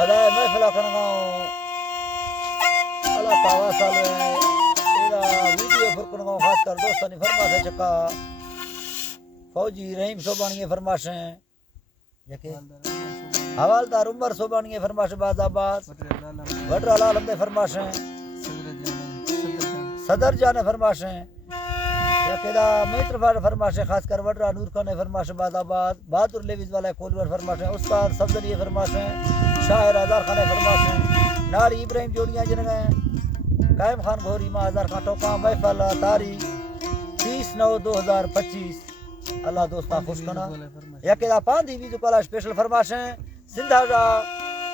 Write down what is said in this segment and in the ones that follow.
अरे महफिल करना अल्लाह तावा साले तेरा वीडियो फरकनो खास कर दोस्तों ने फरमाशे चका फौजी रहीम सोबानी फरमाशे यके हवालदार उमर सोबानी फरमाशे बाजाबाद वडरा लाल हमदे फरमाशे सदर जाने फरमाशे यकेदा मित्र फरमाशे खास कर वडरा नूर खान फरमाशे बाजाबाद बहादुर लेविज वाला कोलवर फरमाशे उस्ताद सफदरी फरमाशे शायर आजार खान फरमाशे नारी इब्राहिम जोड़ियां जिनगे कायम खान घोरी मां हजार का टोका महफल तारीख 30/9/2025 अल्लाह दोस्ता खुश कना यकेदा पांदी वीजो कोला स्पेशल फरमाशे सिंधा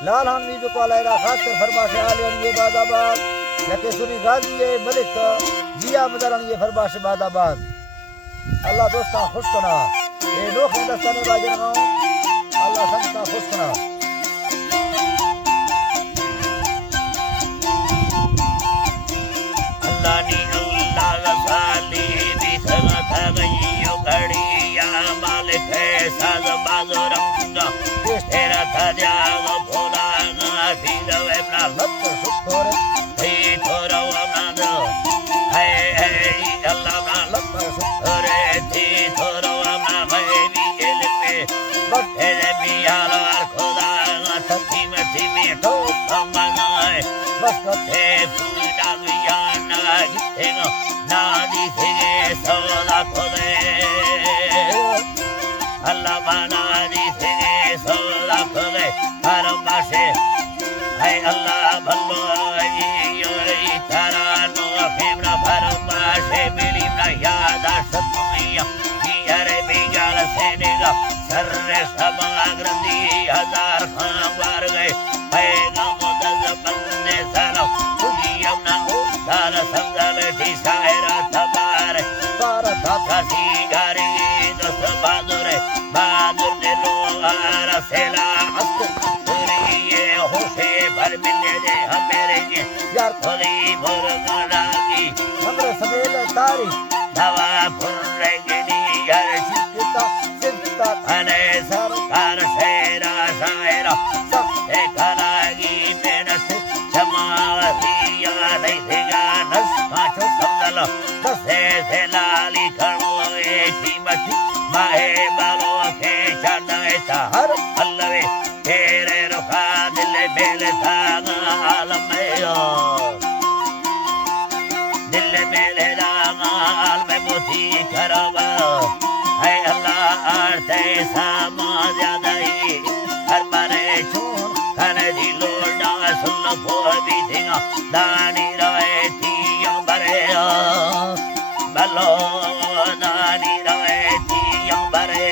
लालहान वीजो कोला खास कर फरमाशे आलियानी बादाबाद यके सुनी गाजी मलिक जिया मदरानी फरमाशे बादाबाद अल्लाह दोस्ता खुश कना ए लोग दस्ताने बाजन अल्लाह सबका खुश कना Dani Allah Sali di sana thagayo gadiya malik hai saz bazuranga tera thajaga bholanga thilave na lat sukhore hey thora amna hey hey Allah na lat sukhore thi thora amna hey bi elme bakhere bi alar khoda na thimi thimi to amanai bakhe puna ya Tengo nadi thige sola khode Allah manadi thige sola khode paramashe hai Allah ballo yoi tarano femna paramashe milimna yada satmiya yare bigal senega sarre samagrandi hazar khan bar gaye hai gamodaz bande salam kuyamna dara sangal thi saira tabare para tha sigari dos badure badur de lo ara sela asturiye hoshe bhar mine de hamere ye yar tholi bhor galagi हमरे समेल तारी dava phurre geni yar चिता चिता ane sarkar sera saira sabte kalagi menat jamaliya nahi thiga nas kacho samdalo dase se lali khano eti mati mahe balo ke chadaita har allave tere rokha dil bele thaga almayo dil mele thaga alme muthi karaba hai allah arte sama jadai har mare chun khane dilo da sunna po bi thinga dani rae thi bare balo dani rae thi bare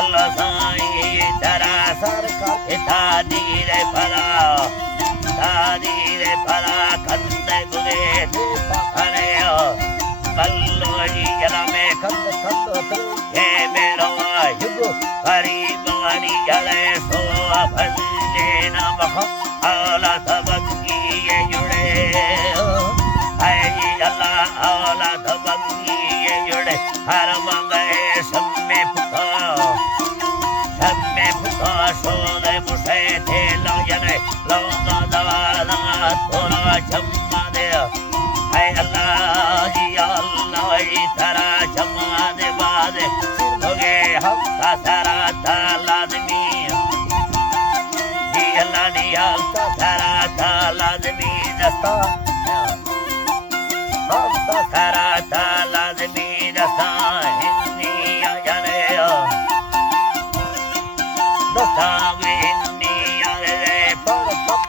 allah sai tara सरकार eta dire para kande gude pane ballo jala me कंद कंद he mero yugo hari bani jale so bhanje namah ala tabangi yure ai allah ala tabangi yure har mangae samme puta so de mushe the lo jane lo da da thora chamma de ai allah ji allah tara chamma de bade hoge hafta sara taladmi ji allah ni hafta sara taladmi dasta hafta sara taladmi dasta inni jane dasta inni jane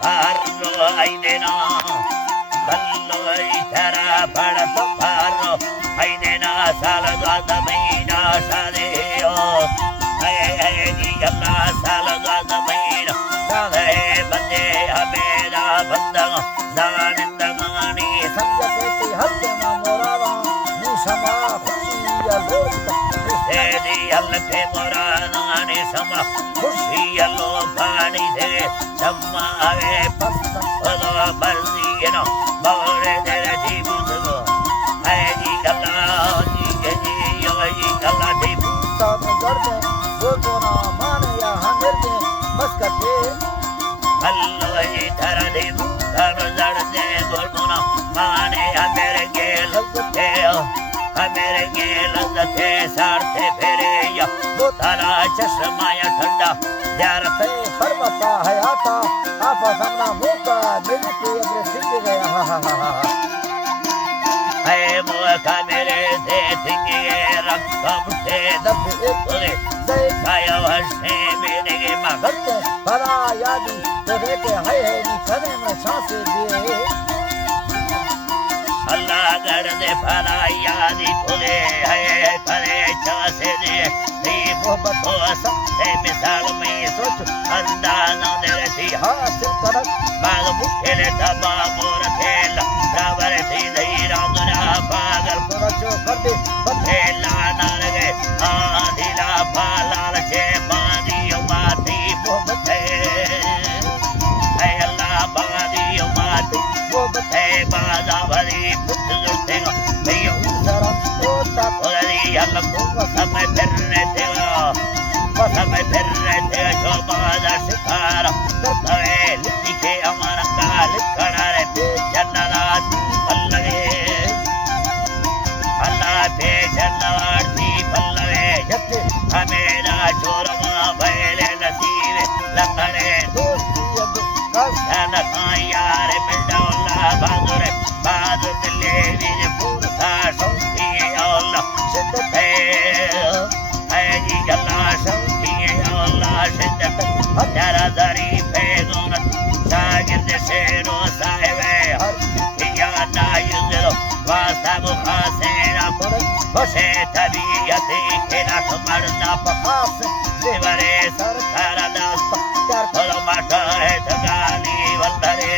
parlo aidena ballo itara bada parlo aidena salga damina saleo ay ji Allah salga damina sale bande abeda banda zaninda mani समझ के हत्ते मा मोरावा नी समा खुशिया लोट Edi alla te morana ni sama khushi allo bani de sama ave pasta odo baldi no bore de di buzo ai alla ji yo ai alla de ता गर्द वो कोना माने या हमें हल्लो जी धर दे धर जड़ दे गुरमुना माने मेरे गेल थे मेरे गेल थे सारथे फेरे या तारा चश्मा या ठंडा यार ते फरमाता है आता आप सामना मौका मिल के अग्र सिंह गया हा हा हा है मौका मेरे दे थिंगे रक्तम से दब पूरे देखा वर्षे मेरे के मगत बड़ा यादी तो देखे है नी कदे में सांस दिए अल्लाह गढ़ दे भला यादी खुले है करे चासे दे दी मोहब्बत हो सकते मिसाल में सोच अंदाज़ दे रही हासिल करक बाग मुखेले दबा मोर खेला रावर थी दही रांगना पागल रचो कर दे खेला नार गए आदिला पालाल छे मादियो माती मोहब्बत है अल्लाह मादियो माती मोहब्बत है बाजा भरी पुत्र जुड़ते भैया जरा तो तक और अल्लाह को समय फिरने थे समय फिरने थे जो बाजा सिखारा तवे लिखे हमारा काल खड़ा रे बेजन्नत अल्लाह अल्लाह बेजन्नत पल्लवे जत्ते हमेरा छोरमा भैले नसीब लखरे दोस्ती अब कसन यार मिलौला बहादुर बहादुर ले वीर पुरसा शौकी अल्लाह शिद्दत है जी अल्लाह शौकी अल्लाह शिद्दत हजारा दरी बेगुन सागिद शेरो साहिबे हर या ना युजरो वास्ता मुखासेरा होशे तबीयत खेला मरना खास देवरे सरकार दास कर खोलो माटा है धगाली वल्लरे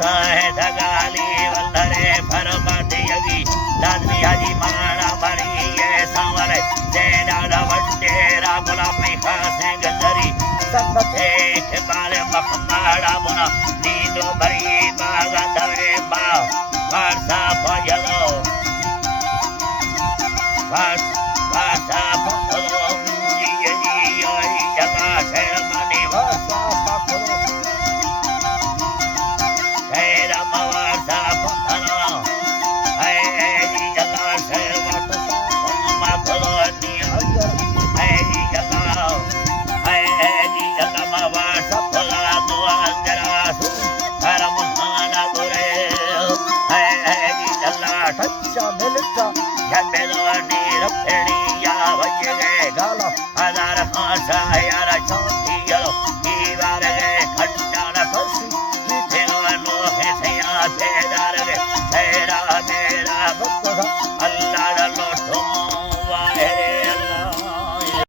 ताहे धगाली वल्लरे फरमाती यगी लादनी हाजी माना मरी ये सांवरे जेना वड्डेरा गुलाबी खासे गजरी संगत एक बारे मखमाड़ा मुना नींदो भरी बागा धरे बा वारसा पयलो वारसा पयलो ये जला शर्मनी भाषा पाखरो तेरा वारसा पयलो है जला शर्मत मा भलो निया हजर है जला मा वारसा पयलो तो अंजरा हरम खाना गुरे है जला अच्छा मिलता जमेलोनी रखड़ी या भजे गाला हजार खासा यार चौथी गलो की बार गए खंडा न हसी जीते नो है सया तेदार गे तेरा मेरा बत्ता अल्लाह